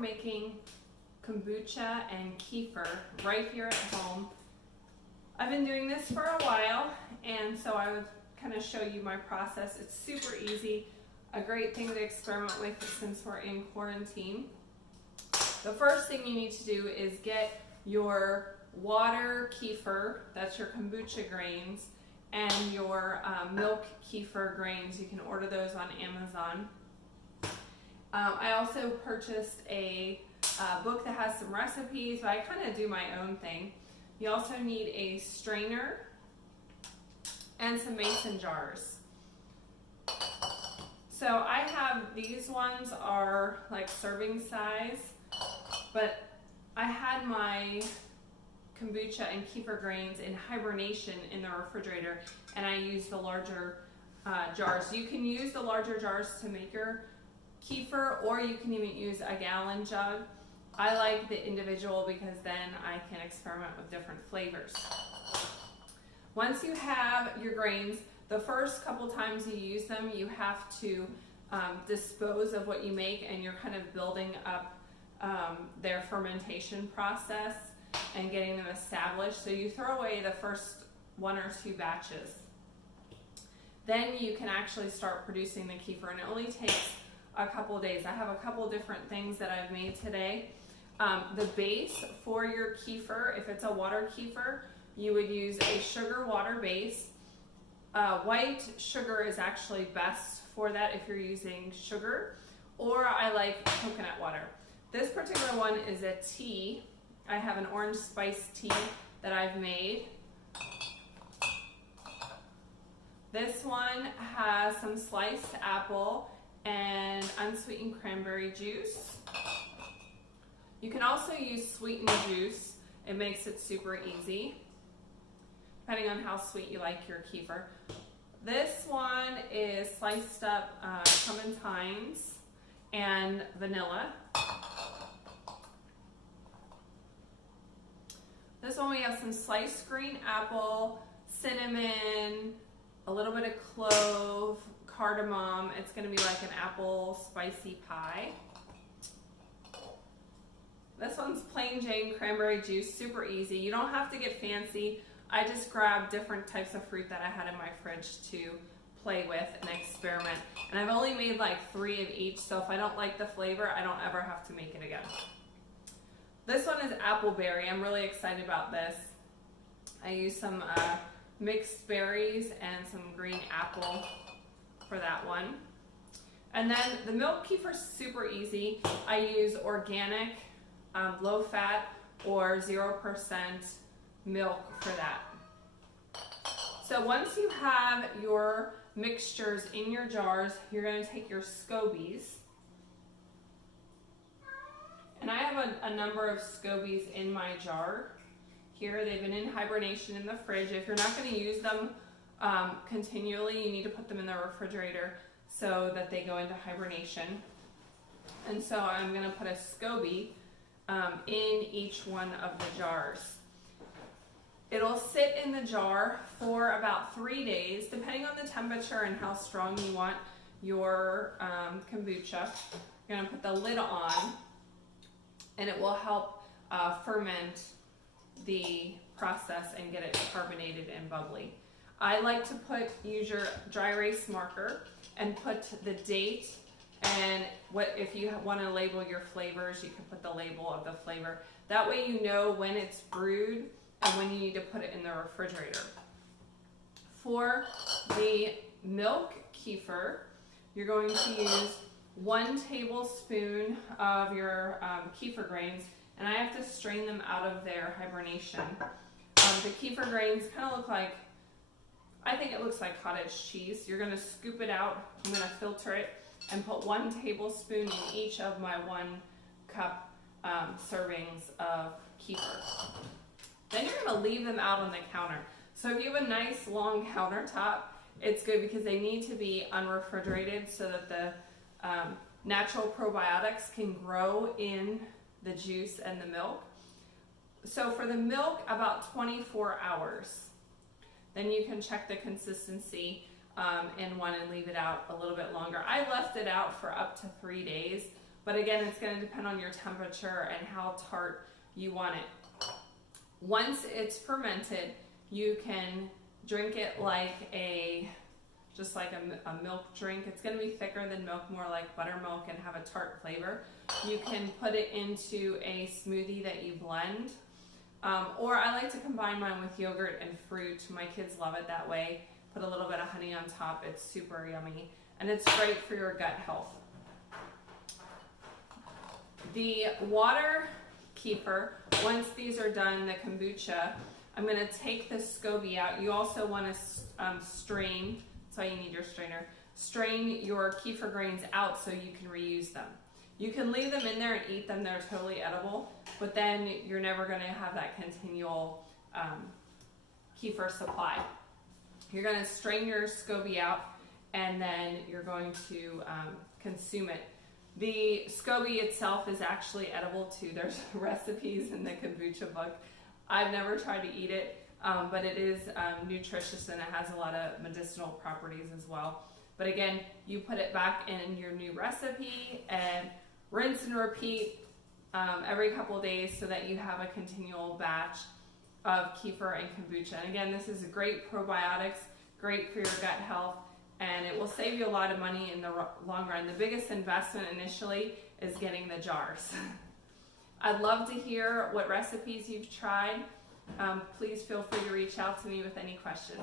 making kombucha and kefir right here at home. I've been doing this for a while, and so I would kind of show you my process. It's super easy, a great thing to experiment with since we're in quarantine. The first thing you need to do is get your water kefir, that's your kombucha grains, and your milk kefir grains. You can order those on Amazon. I also purchased a book that has some recipes, but I kind of do my own thing. You also need a strainer and some mason jars. So I have, these ones are like serving size, but I had my kombucha and kefir grains in hibernation in the refrigerator, and I used the larger jars. You can use the larger jars to make your kefir, or you can even use a gallon jug. I like the individual because then I can experiment with different flavors. Once you have your grains, the first couple times you use them, you have to dispose of what you make, and you're kind of building up their fermentation process and getting them established. So you throw away the first 1 or 2 batches. Then you can actually start producing the kefir, and it only takes a couple days. I have a couple different things that I've made today. The base for your kefir, if it's a water kefir, you would use a sugar water base. White sugar is actually best for that if you're using sugar, or I like coconut water. This particular one is a tea. I have an orange spice tea that I've made. This one has some sliced apple and unsweetened cranberry juice. You can also use sweetened juice. It makes it super easy, depending on how sweet you like your kefir. This one is sliced up clementines and vanilla. This one we have some sliced green apple, cinnamon, a little bit of clove, cardamom. It's going to be like an apple spicy pie. This one's plain Jane cranberry juice, super easy. You don't have to get fancy. I just grabbed different types of fruit that I had in my fridge to play with and experiment. And I've only made like 3 of each, so if I don't like the flavor, I don't ever have to make it again. This one is appleberry. I'm really excited about this. I used some mixed berries and some green apple for that one. And then the milk kefir is super easy. I use organic, low fat, or 0% milk for that. So once you have your mixtures in your jars, you're going to take your scobies. And I have a number of scobies in my jar here. They've been in hibernation in the fridge. If you're not going to use them continually, you need to put them in the refrigerator so that they go into hibernation. And so I'm going to put a SCOBY in each one of the jars. It'll sit in the jar for about 3 days, depending on the temperature and how strong you want your kombucha. You're going to put the lid on, and it will help ferment the process and get it carbonated and bubbly. I like to use your dry erase marker and put the date, and if you want to label your flavors, you can put the label of the flavor. That way you know when it's brewed and when you need to put it in the refrigerator. For the milk kefir, you're going to use 1 tablespoon of your kefir grains, and I have to strain them out of their hibernation. The kefir grains kind of look like, I think it looks like cottage cheese. You're going to scoop it out. I'm going to filter it and put 1 tablespoon in each of my 1 cup servings of kefir. Then you're going to leave them out on the counter. So if you have a nice long countertop, it's good because they need to be unrefrigerated so that the natural probiotics can grow in the juice and the milk. So for the milk, about 24 hours. Then you can check the consistency in one and leave it out a little bit longer. I left it out for up to 3 days, But again, it's going to depend on your temperature and how tart you want it. Once it's fermented, you can drink it like just like a milk drink. It's going to be thicker than milk, more like buttermilk, and have a tart flavor. You can put it into a smoothie that you blend. Or I like to combine mine with yogurt and fruit. My kids love it that way. Put a little bit of honey on top. It's super yummy. And it's great for your gut health. The water kefir, once these are done, the kombucha, I'm going to take the SCOBY out. You also want to strain, that's why you need your strainer, strain your kefir grains out so you can reuse them. You can leave them in there and eat them, they're totally edible, but then you're never going to have that continual kefir supply. You're going to strain your SCOBY out, and then you're going to consume it. The SCOBY itself is actually edible too. There's recipes in the kombucha book. I've never tried to eat it, but it is nutritious and it has a lot of medicinal properties as well. But again, you put it back in your new recipe and rinse and repeat every couple of days so that you have a continual batch of kefir and kombucha. And again, this is great probiotics, great for your gut health, and it will save you a lot of money in the long run. The biggest investment initially is getting the jars. I'd love to hear what recipes you've tried. Please feel free to reach out to me with any questions.